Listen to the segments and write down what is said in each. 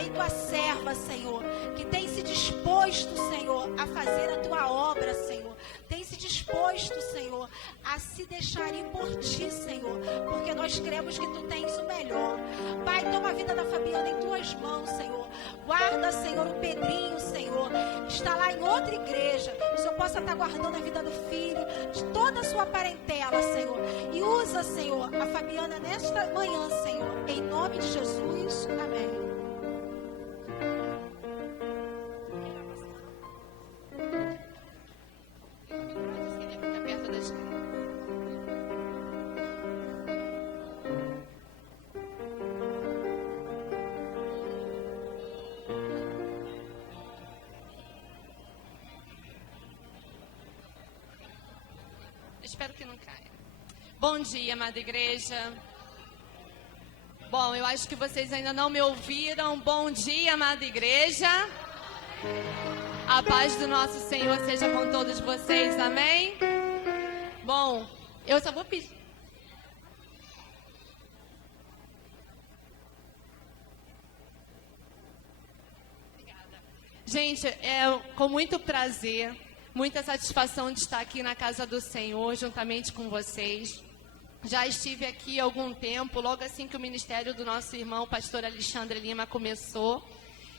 aí tua serva, Senhor, que tem se disposto, Senhor, a fazer a tua obra, Senhor. Tem se disposto, Senhor, a se deixar ir por ti, Senhor, porque nós cremos que tu tens o melhor. Pai, toma a vida da Fabiana em tuas mãos, Senhor. Guarda, Senhor, o Pedrinho, Senhor, está lá em outra igreja. O Senhor possa estar guardando a vida do filho, de toda a sua parentela, Senhor. E usa, Senhor, a Fabiana nesta manhã, Senhor, em nome de Jesus. Amém. Espero que não caia. Bom dia, amada igreja. Bom, eu acho que vocês ainda não me ouviram. Bom dia, amada igreja. A paz do nosso Senhor seja com todos vocês, amém? Bom, eu só vou pedir. Obrigada. Gente, é com muito prazer, muita satisfação de estar aqui na casa do Senhor, juntamente com vocês. Já estive aqui há algum tempo, logo assim que o ministério do nosso irmão, pastor Alexandre Lima, começou.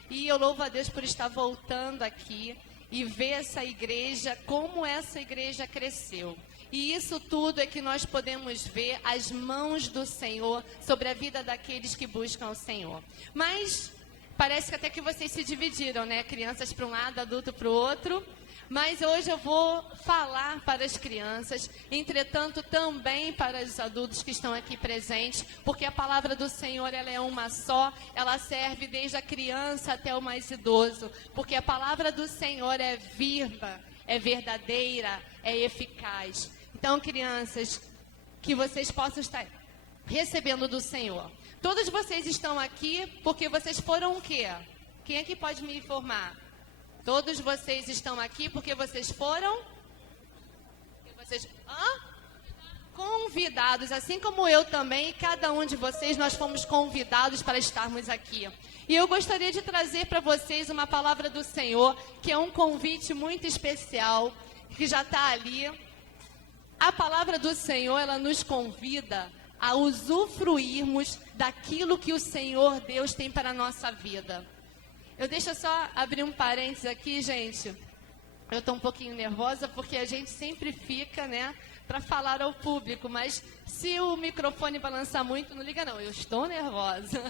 E eu louvo a Deus por estar voltando aqui e ver essa igreja, como essa igreja cresceu. E isso tudo é que nós podemos ver as mãos do Senhor sobre a vida daqueles que buscam o Senhor. Mas parece que até que vocês se dividiram, né? Crianças para um lado, adulto para o outro. Mas hoje eu vou falar para as crianças, entretanto também para os adultos que estão aqui presentes, porque a palavra do Senhor ela é uma só, ela serve desde a criança até o mais idoso, porque a palavra do Senhor é viva, é verdadeira, é eficaz. Então, crianças, que vocês possam estar recebendo do Senhor. Todos vocês estão aqui porque vocês foram o quê? Quem é que pode me informar? Todos vocês estão aqui porque vocês foram? Convidados, assim como eu também, cada um de vocês, nós fomos convidados para estarmos aqui. E eu gostaria de trazer para vocês uma palavra do Senhor, que é um convite muito especial, que já está ali. A palavra do Senhor, ela nos convida a usufruirmos daquilo que o Senhor Deus tem para a nossa vida. Eu deixo só abrir um parênteses aqui, gente. Eu estou um pouquinho nervosa porque a gente sempre fica, né, para falar ao público. Mas se o microfone balançar muito, não liga não. Eu estou nervosa,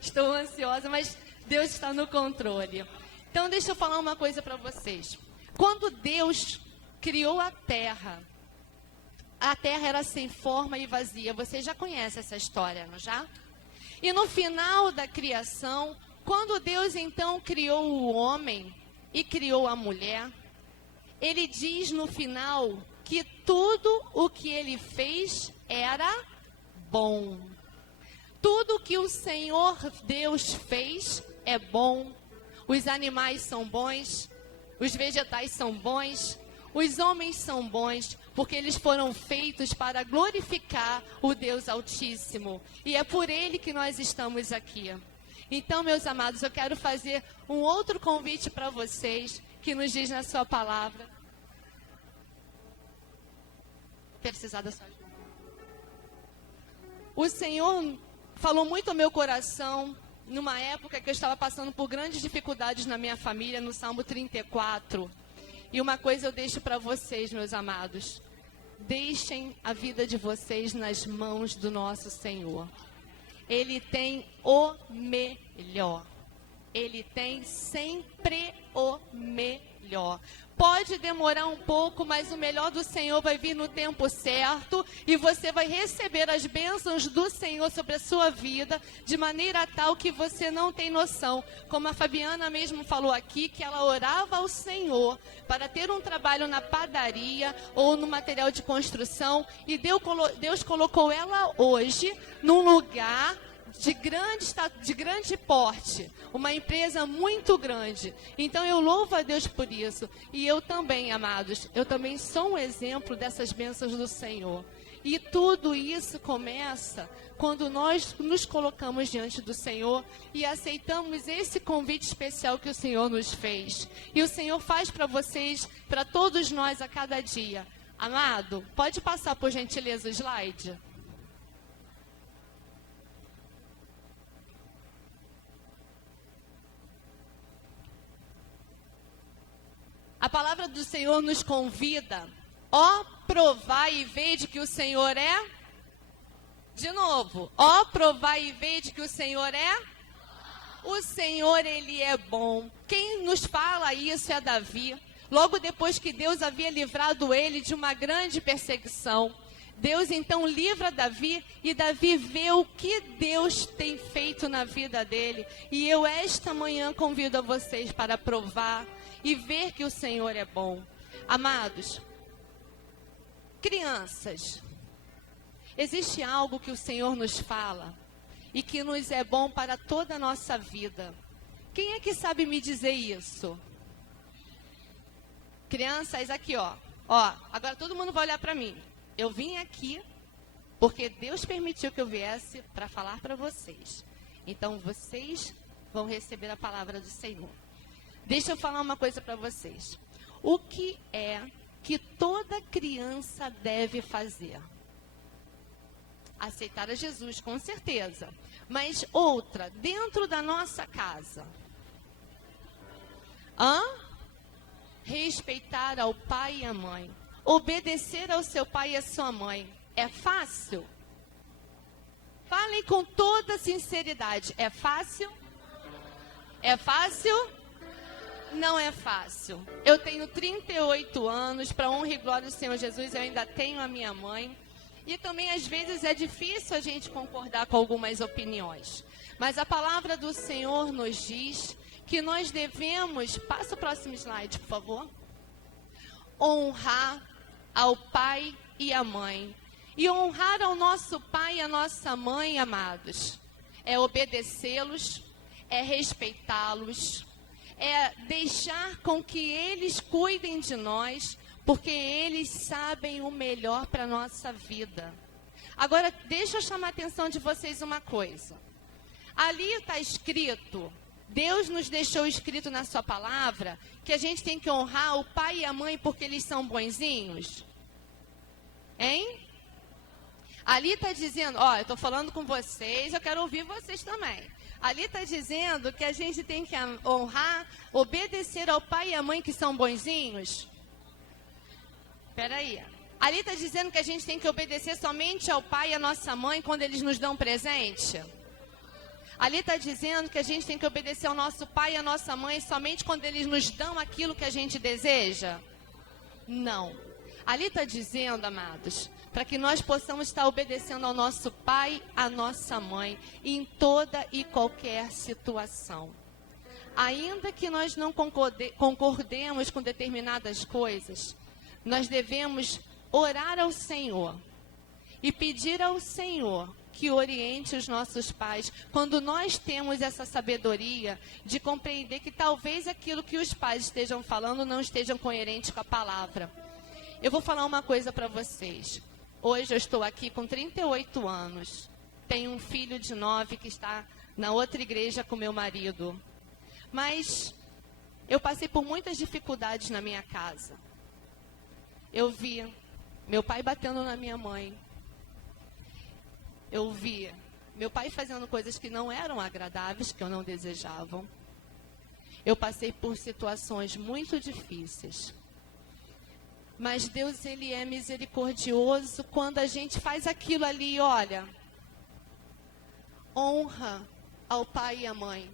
estou ansiosa, mas Deus está no controle. Então deixa eu falar uma coisa para vocês. Quando Deus criou a terra era sem forma e vazia. Você já conhece essa história, não já? E no final da criação, quando Deus então criou o homem e criou a mulher, ele diz no final que tudo o que ele fez era bom. Tudo que o Senhor Deus fez é bom. Os animais são bons, os vegetais são bons, os homens são bons, porque eles foram feitos para glorificar o Deus Altíssimo. E é por ele que nós estamos aqui. Então, meus amados, eu quero fazer um outro convite para vocês, que nos diz na sua palavra. Precisar da sua ajuda. O Senhor falou muito ao meu coração, numa época que eu estava passando por grandes dificuldades na minha família, no Salmo 34. E uma coisa eu deixo para vocês, meus amados. Deixem a vida de vocês nas mãos do nosso Senhor. Ele tem o melhor. Ele tem sempre o melhor. Pode demorar um pouco, mas o melhor do Senhor vai vir no tempo certo. E você vai receber as bênçãos do Senhor sobre a sua vida, de maneira tal que você não tem noção. Como a Fabiana mesmo falou aqui, que ela orava ao Senhor para ter um trabalho na padaria ou no material de construção. E Deus colocou ela hoje num lugar de grande porte, uma empresa muito grande. Então eu louvo a Deus por isso. E eu também, amados, eu também sou um exemplo dessas bênçãos do Senhor. E tudo isso começa quando nós nos colocamos diante do Senhor e aceitamos esse convite especial que o Senhor nos fez. E o Senhor faz para vocês, para todos nós a cada dia. Amado, pode passar por gentileza o slide? A palavra do Senhor nos convida, ó, provai e vede que o Senhor é. De novo, ó, provai e vede que o Senhor é. O Senhor, Ele é bom. Quem nos fala isso é Davi. Logo depois que Deus havia livrado ele de uma grande perseguição. Deus então livra Davi e Davi vê o que Deus tem feito na vida dele. E eu esta manhã convido a vocês para provar e ver que o Senhor é bom. Amados, crianças, existe algo que o Senhor nos fala e que nos é bom para toda a nossa vida. Quem é que sabe me dizer isso? Crianças, aqui ó, agora todo mundo vai olhar para mim. Eu vim aqui porque Deus permitiu que eu viesse para falar para vocês. Então vocês vão receber a palavra do Senhor. Deixa eu falar uma coisa para vocês. O que é que toda criança deve fazer? Aceitar a Jesus, com certeza. Mas outra, dentro da nossa casa. Respeitar ao pai e à mãe. Obedecer ao seu pai e à sua mãe. É fácil? Falem com toda sinceridade. É fácil? É fácil? Não é fácil. Eu tenho 38 anos, para honra e glória do Senhor Jesus, eu ainda tenho a minha mãe. E também, às vezes, é difícil a gente concordar com algumas opiniões. Mas a palavra do Senhor nos diz que nós devemos... Passa o próximo slide, por favor. Honrar ao pai e à mãe. E honrar ao nosso pai e à nossa mãe, amados, é obedecê-los, é respeitá-los, é deixar com que eles cuidem de nós, porque eles sabem o melhor para a nossa vida. Agora, deixa eu chamar a atenção de vocês uma coisa. Ali está escrito, Deus nos deixou escrito na sua palavra, que a gente tem que honrar o pai e a mãe porque eles são bonzinhos? Hein? Ali está dizendo, eu estou falando com vocês, eu quero ouvir vocês também. Ali está dizendo que a gente tem que honrar, obedecer ao pai e à mãe que são bonzinhos? Espera aí. Ali está dizendo que a gente tem que obedecer somente ao pai e à nossa mãe quando eles nos dão presente? Ali está dizendo que a gente tem que obedecer ao nosso pai e à nossa mãe somente quando eles nos dão aquilo que a gente deseja? Não. Ali está dizendo, amados, para que nós possamos estar obedecendo ao nosso pai, à nossa mãe, em toda e qualquer situação. Ainda que nós não concordemos com determinadas coisas, nós devemos orar ao Senhor e pedir ao Senhor que oriente os nossos pais, quando nós temos essa sabedoria de compreender que talvez aquilo que os pais estejam falando não estejam coerentes com a palavra. Eu vou falar uma coisa para vocês. Hoje eu estou aqui com 38 anos. Tenho um filho de 9 que está na outra igreja com meu marido. Mas eu passei por muitas dificuldades na minha casa. Eu vi meu pai batendo na minha mãe. Eu vi meu pai fazendo coisas que não eram agradáveis, que eu não desejava. Eu passei por situações muito difíceis. Mas Deus, Ele é misericordioso quando a gente faz aquilo ali, olha. Honra ao pai e à mãe.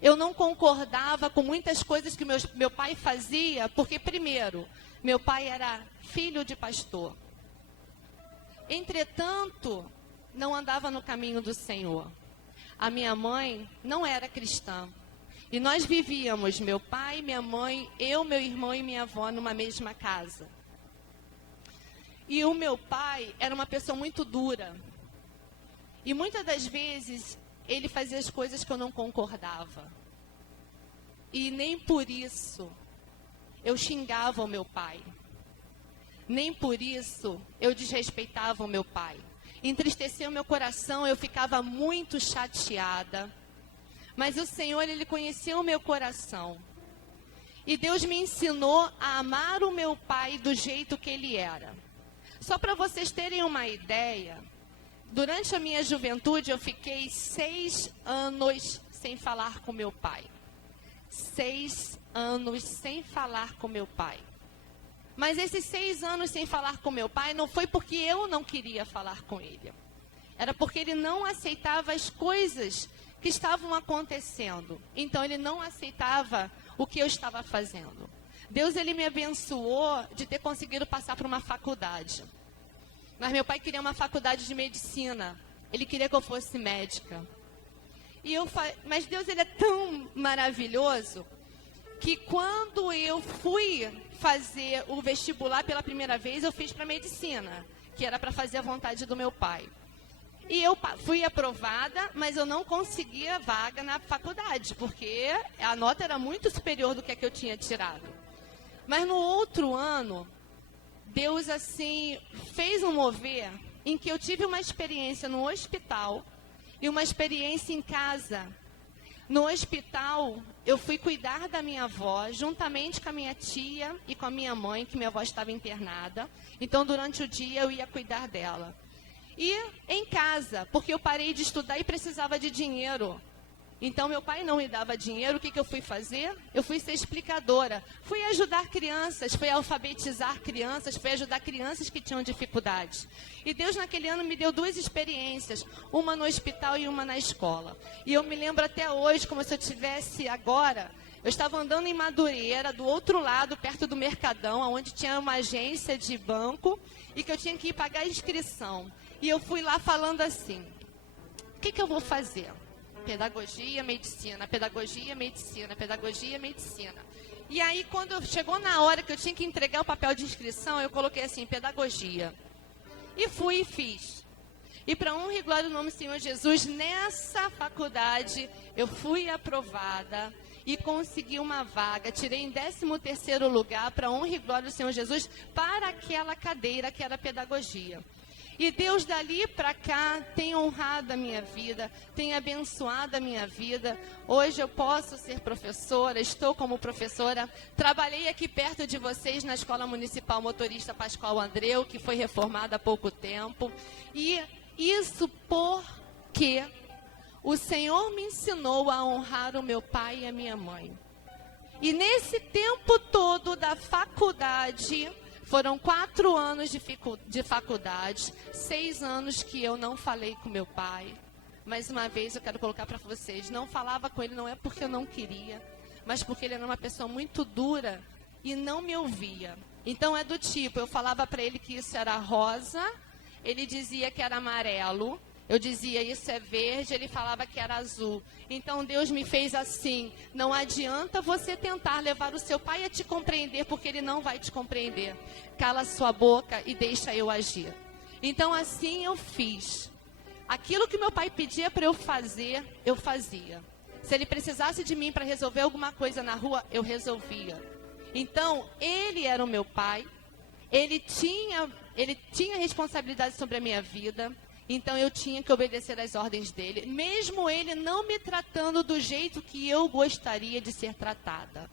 Eu não concordava com muitas coisas que meu pai fazia, porque primeiro, meu pai era filho de pastor. Entretanto, não andava no caminho do Senhor. A minha mãe não era cristã. E nós vivíamos, meu pai, minha mãe, eu, meu irmão e minha avó, numa mesma casa. E o meu pai era uma pessoa muito dura. E muitas das vezes, ele fazia as coisas que eu não concordava. E nem por isso eu xingava o meu pai. Nem por isso eu desrespeitava o meu pai. Entristeceu meu coração, eu ficava muito chateada. Mas o Senhor, Ele conhecia o meu coração. E Deus me ensinou a amar o meu pai do jeito que ele era. Só para vocês terem uma ideia, durante a minha juventude eu fiquei 6 anos sem falar com meu pai. 6 anos sem falar com meu pai. Mas esses 6 anos sem falar com meu pai não foi porque eu não queria falar com ele. Era porque ele não aceitava as coisas que estavam acontecendo. Então ele não aceitava o que eu estava fazendo. Deus, ele me abençoou de ter conseguido passar por uma faculdade. Mas meu pai queria uma faculdade de medicina. Ele queria que eu fosse médica. Mas Deus, ele é tão maravilhoso que quando eu fui fazer o vestibular pela primeira vez, eu fiz para medicina, que era para fazer a vontade do meu pai. E eu fui aprovada, mas eu não conseguia vaga na faculdade, porque a nota era muito superior do que eu tinha tirado. Mas no outro ano, Deus, assim, fez um mover em que eu tive uma experiência no hospital e uma experiência em casa. No hospital, eu fui cuidar da minha avó, juntamente com a minha tia e com a minha mãe, que minha avó estava internada. Então, durante o dia, eu ia cuidar dela. E em casa, porque eu parei de estudar e precisava de dinheiro. Então, meu pai não me dava dinheiro, o que eu fui fazer? Eu fui ser explicadora. Fui ajudar crianças, fui alfabetizar crianças, fui ajudar crianças que tinham dificuldades. E Deus, naquele ano, me deu 2 experiências, uma no hospital e uma na escola. E eu me lembro até hoje, como se eu tivesse agora. Eu estava andando em Madureira, do outro lado, perto do Mercadão, onde tinha uma agência de banco, e que eu tinha que ir pagar a inscrição. E eu fui lá falando assim, o que eu vou fazer? Pedagogia, medicina, pedagogia, medicina, pedagogia, medicina. E aí, quando chegou na hora que eu tinha que entregar o papel de inscrição, eu coloquei assim, pedagogia. E fui e fiz. E para honra e glória do nome do Senhor Jesus, nessa faculdade, eu fui aprovada e consegui uma vaga. Tirei em 13º lugar, para honra e glória do Senhor Jesus, para aquela cadeira que era pedagogia. E Deus, dali para cá, tem honrado a minha vida, tem abençoado a minha vida. Hoje eu posso ser professora, estou como professora. Trabalhei aqui perto de vocês na Escola Municipal Motorista Pascoal Andreu, que foi reformada há pouco tempo. E isso porque o Senhor me ensinou a honrar o meu pai e a minha mãe. E nesse tempo todo da faculdade... Foram 4 anos de faculdade, 6 anos que eu não falei com meu pai. Mais uma vez eu quero colocar para vocês, não falava com ele não é porque eu não queria, mas porque ele era uma pessoa muito dura e não me ouvia. Então é do tipo, eu falava para ele que isso era rosa, ele dizia que era amarelo. Eu dizia, isso é verde, ele falava que era azul. Então Deus me fez assim, não adianta você tentar levar o seu pai a te compreender, porque ele não vai te compreender. Cala sua boca e deixa eu agir. Então assim eu fiz. Aquilo que meu pai pedia para eu fazer, eu fazia. Se ele precisasse de mim para resolver alguma coisa na rua, eu resolvia. Então, ele era o meu pai, ele tinha responsabilidade sobre a minha vida. Então, eu tinha que obedecer às ordens dele, mesmo ele não me tratando do jeito que eu gostaria de ser tratada.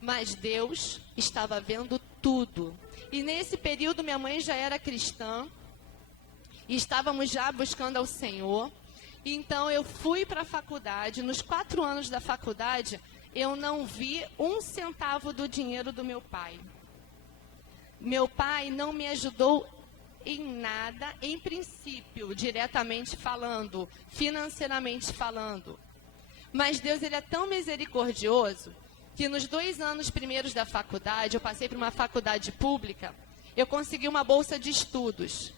Mas Deus estava vendo tudo. E nesse período, minha mãe já era cristã, e estávamos já buscando ao Senhor. Então, eu fui para a faculdade. Nos 4 anos da faculdade, eu não vi 1 centavo do dinheiro do meu pai. Meu pai não me ajudou em nada, em princípio, diretamente falando, financeiramente falando. Mas Deus, ele é tão misericordioso que nos 2 anos primeiros da faculdade, eu passei por uma faculdade pública, eu consegui uma bolsa de estudos.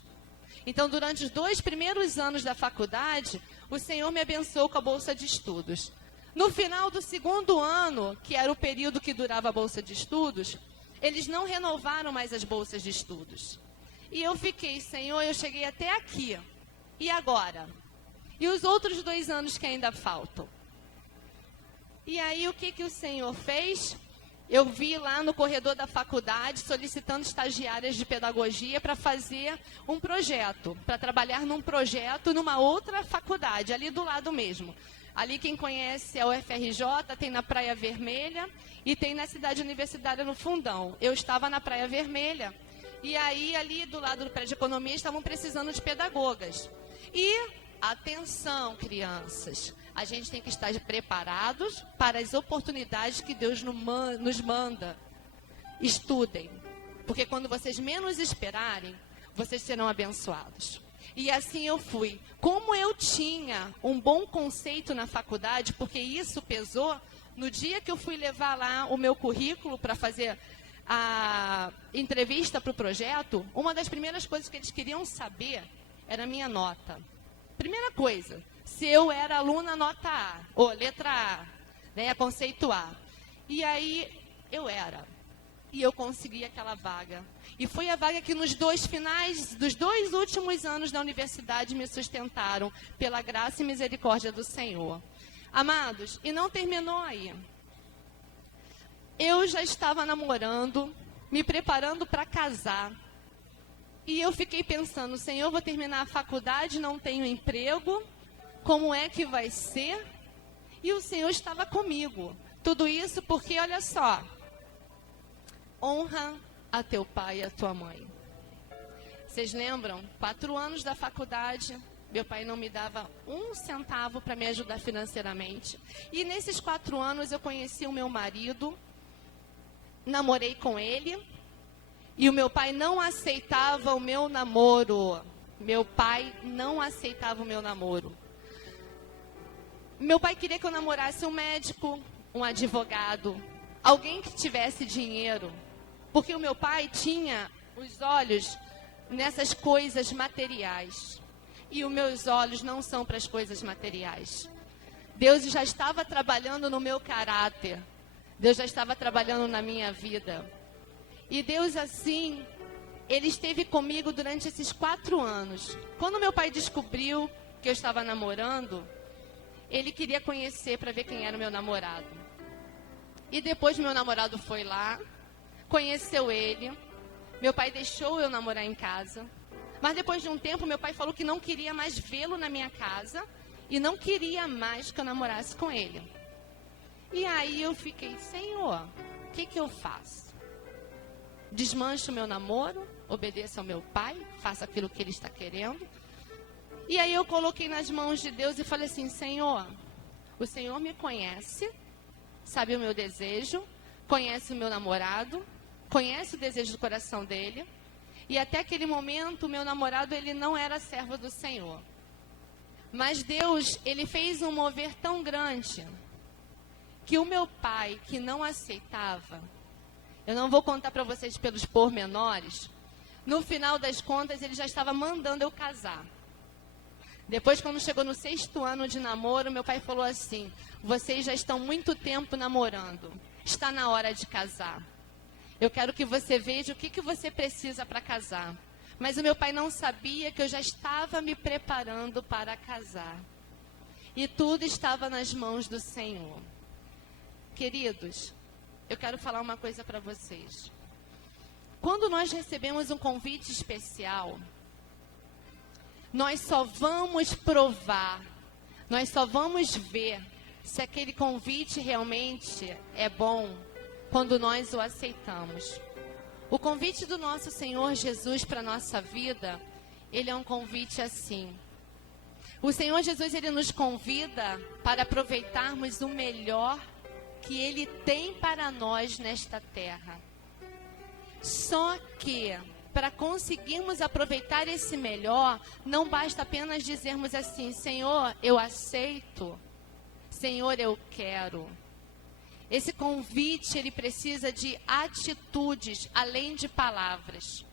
Então, durante os 2 primeiros anos da faculdade, o Senhor me abençoou com a bolsa de estudos. No final do 2º ano, que era o período que durava a bolsa de estudos, eles não renovaram mais as bolsas de estudos. E eu fiquei, Senhor, eu cheguei até aqui. E agora? E os outros 2 anos que ainda faltam? E aí, o que o Senhor fez? Eu vi lá no corredor da faculdade, solicitando estagiárias de pedagogia para fazer um projeto, para trabalhar num projeto numa outra faculdade, ali do lado mesmo. Ali, quem conhece a UFRJ, tem na Praia Vermelha e tem na Cidade Universitária no Fundão. Eu estava na Praia Vermelha e aí, ali do lado do prédio de economia, estavam precisando de pedagogas. E, atenção, crianças, a gente tem que estar preparados para as oportunidades que Deus nos manda. Estudem, porque quando vocês menos esperarem, vocês serão abençoados. E assim eu fui. Como eu tinha um bom conceito na faculdade, porque isso pesou, no dia que eu fui levar lá o meu currículo para fazer a entrevista para o projeto, uma das primeiras coisas que eles queriam saber era a minha nota. Primeira coisa, se eu era aluna nota A, ou letra A, né, conceito A. E aí eu era. E eu consegui aquela vaga. E foi a vaga que nos 2 finais, dos 2 últimos anos da universidade me sustentaram, pela graça e misericórdia do Senhor. Amados, e não terminou aí. Eu já estava namorando, me preparando para casar. E eu fiquei pensando, Senhor, vou terminar a faculdade, não tenho emprego, como é que vai ser? E o Senhor estava comigo. Tudo isso porque, olha só, honra a teu pai e a tua mãe. Vocês lembram? 4 anos da faculdade, meu pai não me dava 1 centavo para me ajudar financeiramente. E nesses 4 anos eu conheci o meu marido, namorei com ele. E o meu pai não aceitava o meu namoro. Meu pai não aceitava o meu namoro. Meu pai queria que eu namorasse um médico, um advogado, alguém que tivesse dinheiro. Porque o meu pai tinha os olhos nessas coisas materiais. E os meus olhos não são para as coisas materiais. Deus já estava trabalhando no meu caráter. Deus já estava trabalhando na minha vida. E Deus, assim, Ele esteve comigo durante esses 4 anos. Quando meu pai descobriu que eu estava namorando, ele queria conhecer para ver quem era o meu namorado. E depois meu namorado foi lá, conheceu ele. Meu pai deixou eu namorar em casa. Mas depois de um tempo, meu pai falou que não queria mais vê-lo na minha casa e não queria mais que eu namorasse com ele. E aí eu fiquei, Senhor, o que eu faço? Desmancho o meu namoro, obedeça ao meu pai, faça aquilo que ele está querendo. E aí eu coloquei nas mãos de Deus e falei assim, Senhor, o Senhor me conhece, sabe o meu desejo, conhece o meu namorado, conhece o desejo do coração dele. E até aquele momento, o meu namorado, ele não era servo do Senhor. Mas Deus, ele fez um mover tão grande, que o meu pai, que não aceitava, eu não vou contar para vocês pelos pormenores, no final das contas, ele já estava mandando eu casar. Depois, quando chegou no 6º ano de namoro, meu pai falou assim, vocês já estão muito tempo namorando, está na hora de casar. Eu quero que você veja o que você precisa para casar. Mas o meu pai não sabia que eu já estava me preparando para casar. E tudo estava nas mãos do Senhor. Queridos, eu quero falar uma coisa para vocês. Quando nós recebemos um convite especial, nós só vamos provar, nós só vamos ver se aquele convite realmente é bom quando nós o aceitamos. O convite do nosso Senhor Jesus para a nossa vida, ele é um convite assim. O Senhor Jesus, ele nos convida para aproveitarmos o melhor que Ele tem para nós nesta terra. Só que, para conseguirmos aproveitar esse melhor, não basta apenas dizermos assim, Senhor, eu aceito, Senhor, eu quero. Esse convite, ele precisa de atitudes, além de palavras.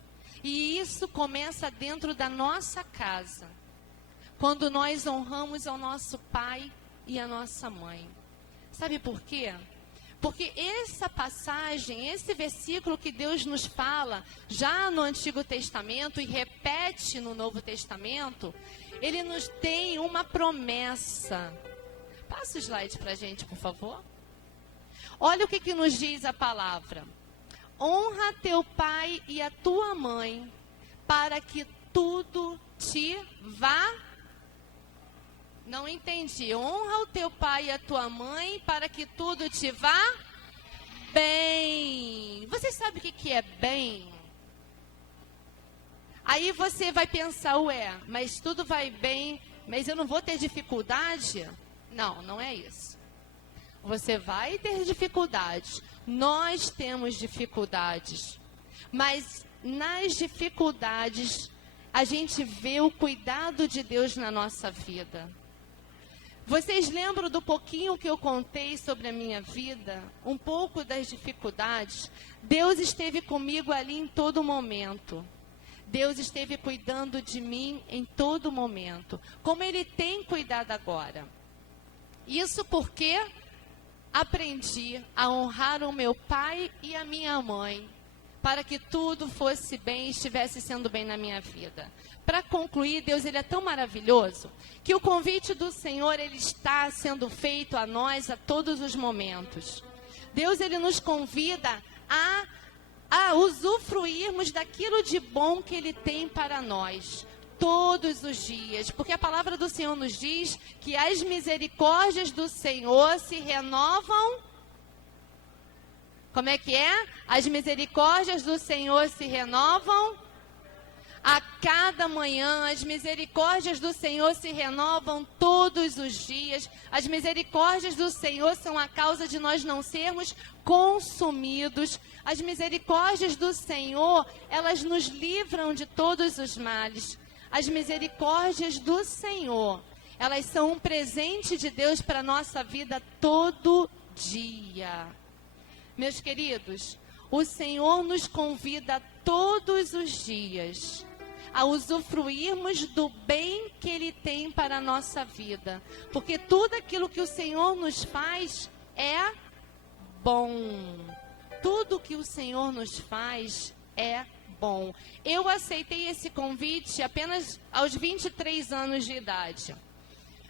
E isso começa dentro da nossa casa, quando nós honramos ao nosso pai e a nossa mãe. Sabe por quê? Porque essa passagem, esse versículo que Deus nos fala já no Antigo Testamento e repete no Novo Testamento, ele nos tem uma promessa. Passa o slide para a gente, por favor. Olha o que nos diz a palavra. Honra teu pai e a tua mãe, para que tudo te vá. Não entendi. Honra o teu pai e a tua mãe, para que tudo te vá bem. Você sabe o que é bem? Aí você vai pensar, ué, mas tudo vai bem, mas eu não vou ter dificuldade? Não, não é isso. Você vai ter dificuldades. Nós temos dificuldades. Mas nas dificuldades, a gente vê o cuidado de Deus na nossa vida. Vocês lembram do pouquinho que eu contei sobre a minha vida? Um pouco das dificuldades? Deus esteve comigo ali em todo momento. Deus esteve cuidando de mim em todo momento. Como Ele tem cuidado agora. Isso porque aprendi a honrar o meu pai e a minha mãe, para que tudo fosse bem e estivesse sendo bem na minha vida. Para concluir, Deus ele é tão maravilhoso, que o convite do Senhor ele está sendo feito a nós a todos os momentos. Deus ele nos convida a usufruirmos daquilo de bom que Ele tem para nós, todos os dias. Porque a palavra do Senhor nos diz que as misericórdias do Senhor se renovam. Como é que é? As misericórdias do Senhor se renovam a cada manhã. As misericórdias do Senhor se renovam todos os dias. As misericórdias do Senhor são a causa de nós não sermos consumidos. As misericórdias do Senhor, elas nos livram de todos os males. As misericórdias do Senhor, elas são um presente de Deus para a nossa vida todo dia. Meus queridos, o Senhor nos convida todos os dias a usufruirmos do bem que Ele tem para a nossa vida. Porque tudo aquilo que o Senhor nos faz é bom. Tudo que o Senhor nos faz é bom. Eu aceitei esse convite apenas aos 23 anos de idade.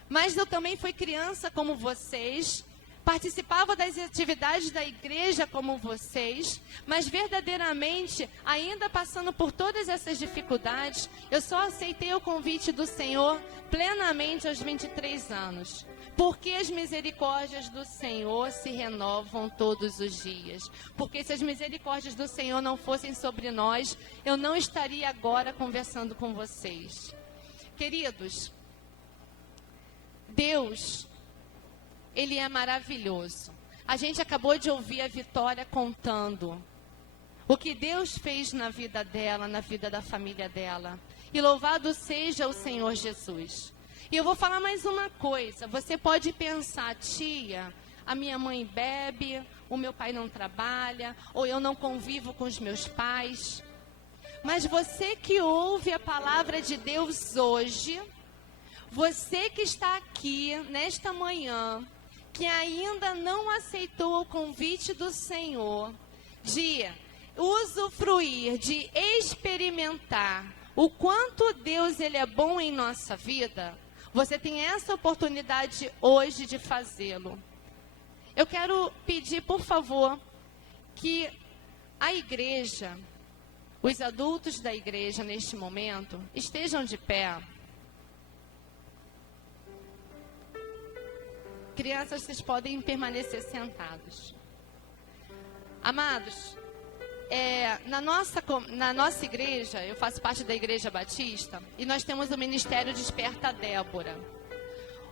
Mas eu também fui criança como vocês, participava das atividades da igreja como vocês, mas verdadeiramente, ainda passando por todas essas dificuldades, eu só aceitei o convite do Senhor plenamente aos 23 anos. Porque as misericórdias do Senhor se renovam todos os dias. Porque se as misericórdias do Senhor não fossem sobre nós, eu não estaria agora conversando com vocês. Queridos, Deus, Ele é maravilhoso. A gente acabou de ouvir a Vitória contando o que Deus fez na vida dela, na vida da família dela. E louvado seja o Senhor Jesus. E eu vou falar mais uma coisa. Você pode pensar, tia, a minha mãe bebe, o meu pai não trabalha, ou eu não convivo com os meus pais. Mas você que ouve a palavra de Deus hoje, você que está aqui nesta manhã, que ainda não aceitou o convite do Senhor de usufruir, de experimentar o quanto Deus ele é bom em nossa vida, você tem essa oportunidade hoje de fazê-lo. Eu quero pedir, por favor, que a igreja, os adultos da igreja neste momento, estejam de pé. Crianças, vocês podem permanecer sentados. Amados, na nossa igreja, eu faço parte da Igreja Batista, e nós temos o Ministério Desperta Débora.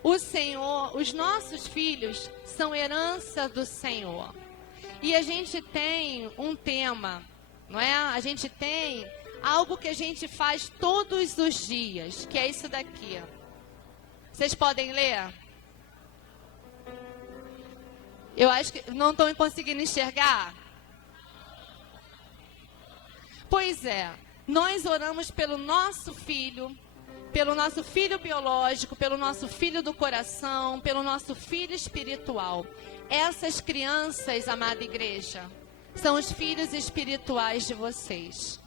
O Senhor, os nossos filhos são herança do Senhor. E a gente tem um tema, não é? A gente tem algo que a gente faz todos os dias, que é isso daqui. Vocês podem ler? Eu acho que não estão conseguindo enxergar. Pois é, nós oramos pelo nosso filho biológico, pelo nosso filho do coração, pelo nosso filho espiritual. Essas crianças, amada igreja, são os filhos espirituais de vocês.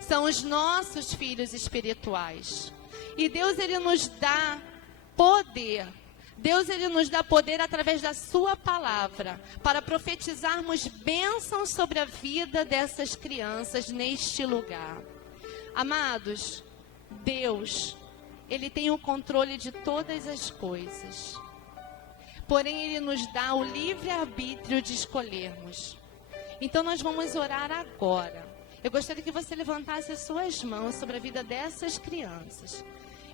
São os nossos filhos espirituais. E Deus, Ele nos dá poder. Deus, Ele nos dá poder através da sua palavra para profetizarmos bênçãos sobre a vida dessas crianças neste lugar. Amados, Deus, Ele tem o controle de todas as coisas. Porém, Ele nos dá o livre-arbítrio de escolhermos. Então, nós vamos orar agora. Eu gostaria que você levantasse as suas mãos sobre a vida dessas crianças.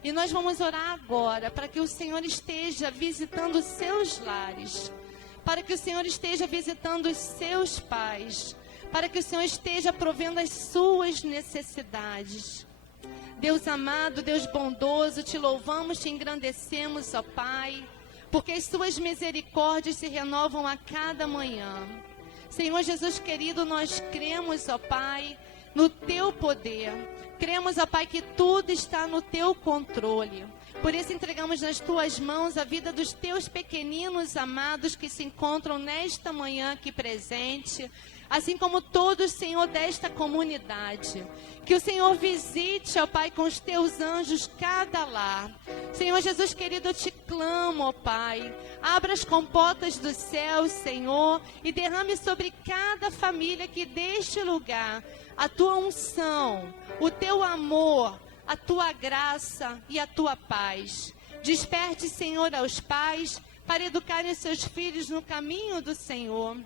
E nós vamos orar agora para que o Senhor esteja visitando os seus lares. Para que o Senhor esteja visitando os seus pais. Para que o Senhor esteja provendo as suas necessidades. Deus amado, Deus bondoso, te louvamos, te engrandecemos, ó Pai. Porque as suas misericórdias se renovam a cada manhã. Senhor Jesus querido, nós cremos, ó Pai, no teu poder. Cremos, ó Pai, que tudo está no teu controle. Por isso entregamos nas tuas mãos a vida dos teus pequeninos amados que se encontram nesta manhã aqui presente. Assim como todos, Senhor, desta comunidade. Que o Senhor visite, ó Pai, com os teus anjos cada lar. Senhor Jesus querido, eu te clamo, ó Pai. Abra as comportas dos céus, Senhor, e derrame sobre cada família aqui deste lugar a tua unção, o teu amor, a tua graça e a tua paz. Desperte, Senhor, aos pais para educarem seus filhos no caminho do Senhor.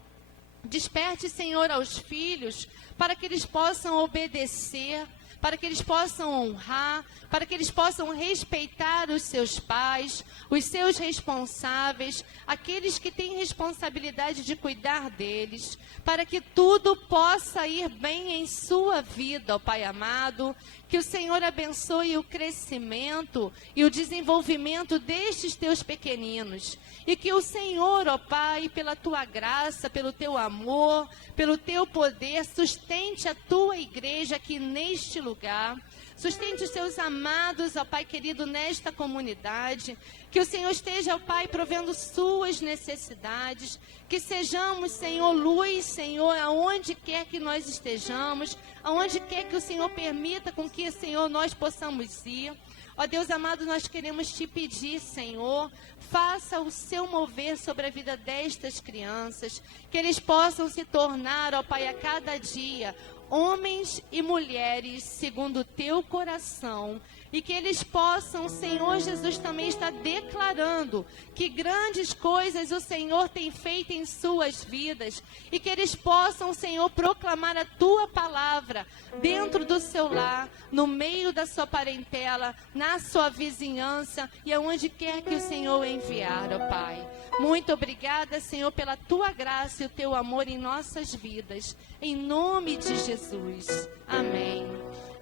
Desperte, Senhor, aos filhos, para que eles possam obedecer, para que eles possam honrar, para que eles possam respeitar os seus pais, os seus responsáveis, aqueles que têm responsabilidade de cuidar deles, para que tudo possa ir bem em sua vida, ó Pai amado. Que o Senhor abençoe o crescimento e o desenvolvimento destes teus pequeninos. E que o Senhor, ó Pai, pela tua graça, pelo teu amor, pelo teu poder, sustente a tua igreja aqui neste lugar. Sustente os seus amados, ó Pai querido, nesta comunidade. Que o Senhor esteja, ó Pai, provendo suas necessidades. Que sejamos, Senhor, luz, Senhor, aonde quer que nós estejamos. Aonde quer que o Senhor permita com que, Senhor, nós possamos ir. Ó Deus amado, nós queremos te pedir, Senhor, faça o seu mover sobre a vida destas crianças. Que eles possam se tornar, ó Pai, a cada dia homens e mulheres segundo o teu coração, e que eles possam, Senhor Jesus, também estar declarando que grandes coisas o Senhor tem feito em suas vidas, e que eles possam, Senhor, proclamar a tua palavra dentro do seu lar, no meio da sua parentela, na sua vizinhança e aonde quer que o Senhor enviar, ó Pai. Muito obrigada, Senhor, pela tua graça e o teu amor em nossas vidas. Em nome de Jesus. Amém.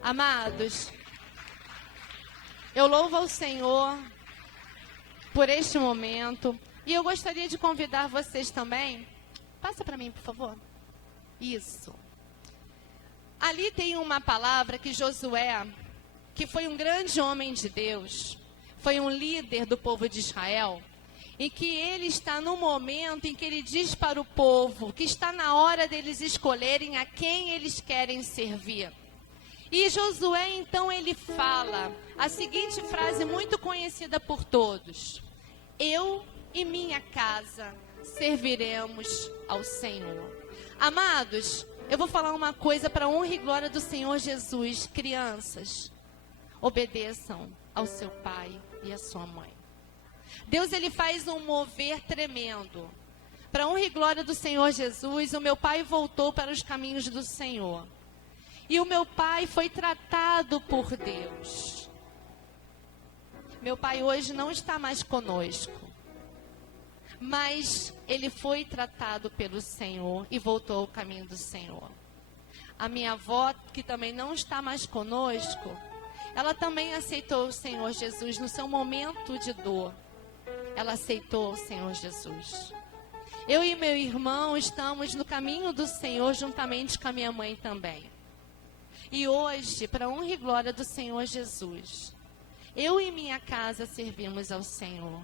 Amados, eu louvo ao Senhor por este momento. E eu gostaria de convidar vocês também. Passa para mim, por favor. Isso. Ali tem uma palavra que Josué, que foi um grande homem de Deus, foi um líder do povo de Israel, em que ele está no momento em que ele diz para o povo que está na hora deles escolherem a quem eles querem servir. E Josué, então, ele fala a seguinte frase muito conhecida por todos: eu e minha casa serviremos ao Senhor. Amados, eu vou falar uma coisa para a honra e glória do Senhor Jesus. Crianças, obedeçam ao seu pai e à sua mãe. Deus, ele faz um mover tremendo. Para a honra e glória do Senhor Jesus, o meu pai voltou para os caminhos do Senhor. E o meu pai foi tratado por Deus. Meu pai hoje não está mais conosco, mas ele foi tratado pelo Senhor e voltou ao caminho do Senhor. A minha avó, que também não está mais conosco, ela também aceitou o Senhor Jesus no seu momento de dor. Ela aceitou o Senhor Jesus. Eu e meu irmão estamos no caminho do Senhor juntamente com a minha mãe também. E hoje, para a honra e glória do Senhor Jesus, eu e minha casa servimos ao Senhor.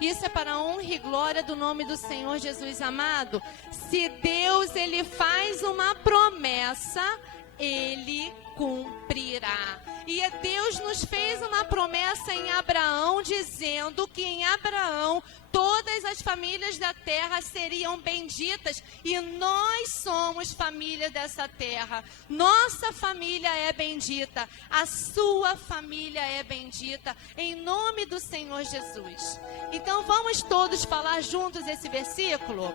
Isso é para a honra e glória do nome do Senhor Jesus amado. Se Deus, Ele faz uma promessa, Ele cumprirá. E Deus nos fez uma promessa em Abraão, dizendo que em Abraão todas as famílias da terra seriam benditas, e nós somos família dessa terra. Nossa família é bendita, a sua família é bendita, em nome do Senhor Jesus. Então vamos todos falar juntos esse versículo?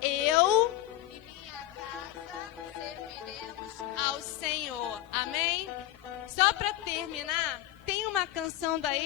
Eu e minha casa serviremos ao Senhor. Amém? Só para terminar, tem uma canção da